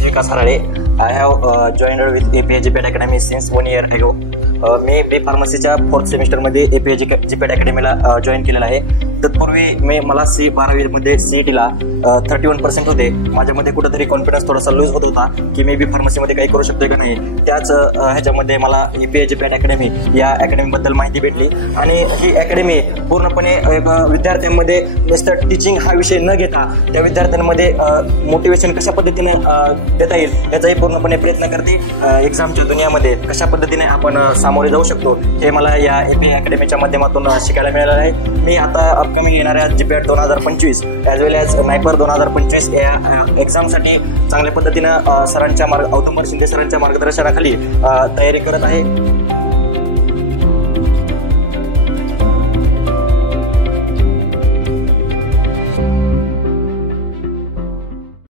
is Vikas Harare. I have joined with APA GPET Academy since 1 year ago. Me B फार्मसीच्या 4th सेमिस्टरमध्ये APA GPET अकॅडमीला join केलेला आहे. तत्पूर्वी मला 12वीमध्ये CETला 31% होते. माझ्यामध्ये कुठेतरी कॉन्फिडन्स थोडासा लूज होत होता की मी बी फार्मसीमध्ये काही करू शकतो का नाही. त्याच ह्याच्यामध्ये मला APA GPET अकॅडमी या अकॅडमीबद्दल माहिती भेटली आणि ही अकॅडमी पूर्णपणे विद्यार्थ्यांमध्ये नुसतं टीचिंग हा विषय न घेता त्या विद्यार्थ्यांमध्ये मोटिवेशन कशा पद्धतीने देता येईल याचाही पूर्णपणे प्रयत्न करते. एक्झामच्या दुनियामध्ये कशा पद्धतीने आपण सामोरे जाऊ शकतो हे मला या APA अकॅडमीच्या माध्यमातून शिकायला मिळालं आहे. मी आता अपकमिंग येणाऱ्या GPET 2025 ॲज वेल ॲज नायपर 2025 या एक्झामसाठी चांगल्या पद्धतीनं सरांच्या औतंबर शिंदे सरांच्या मार्गदर्शनाखाली तयारी करत आहे.